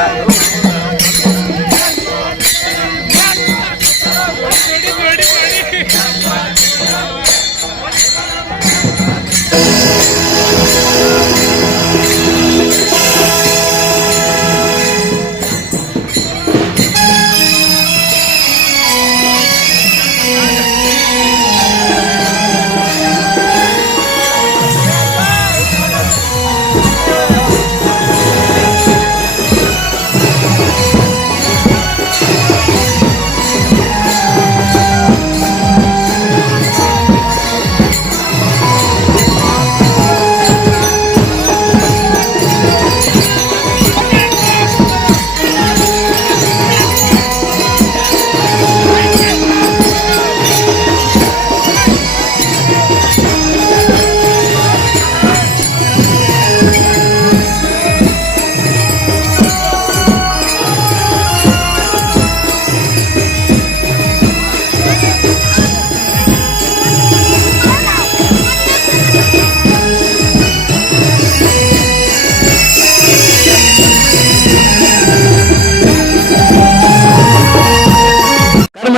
Jaya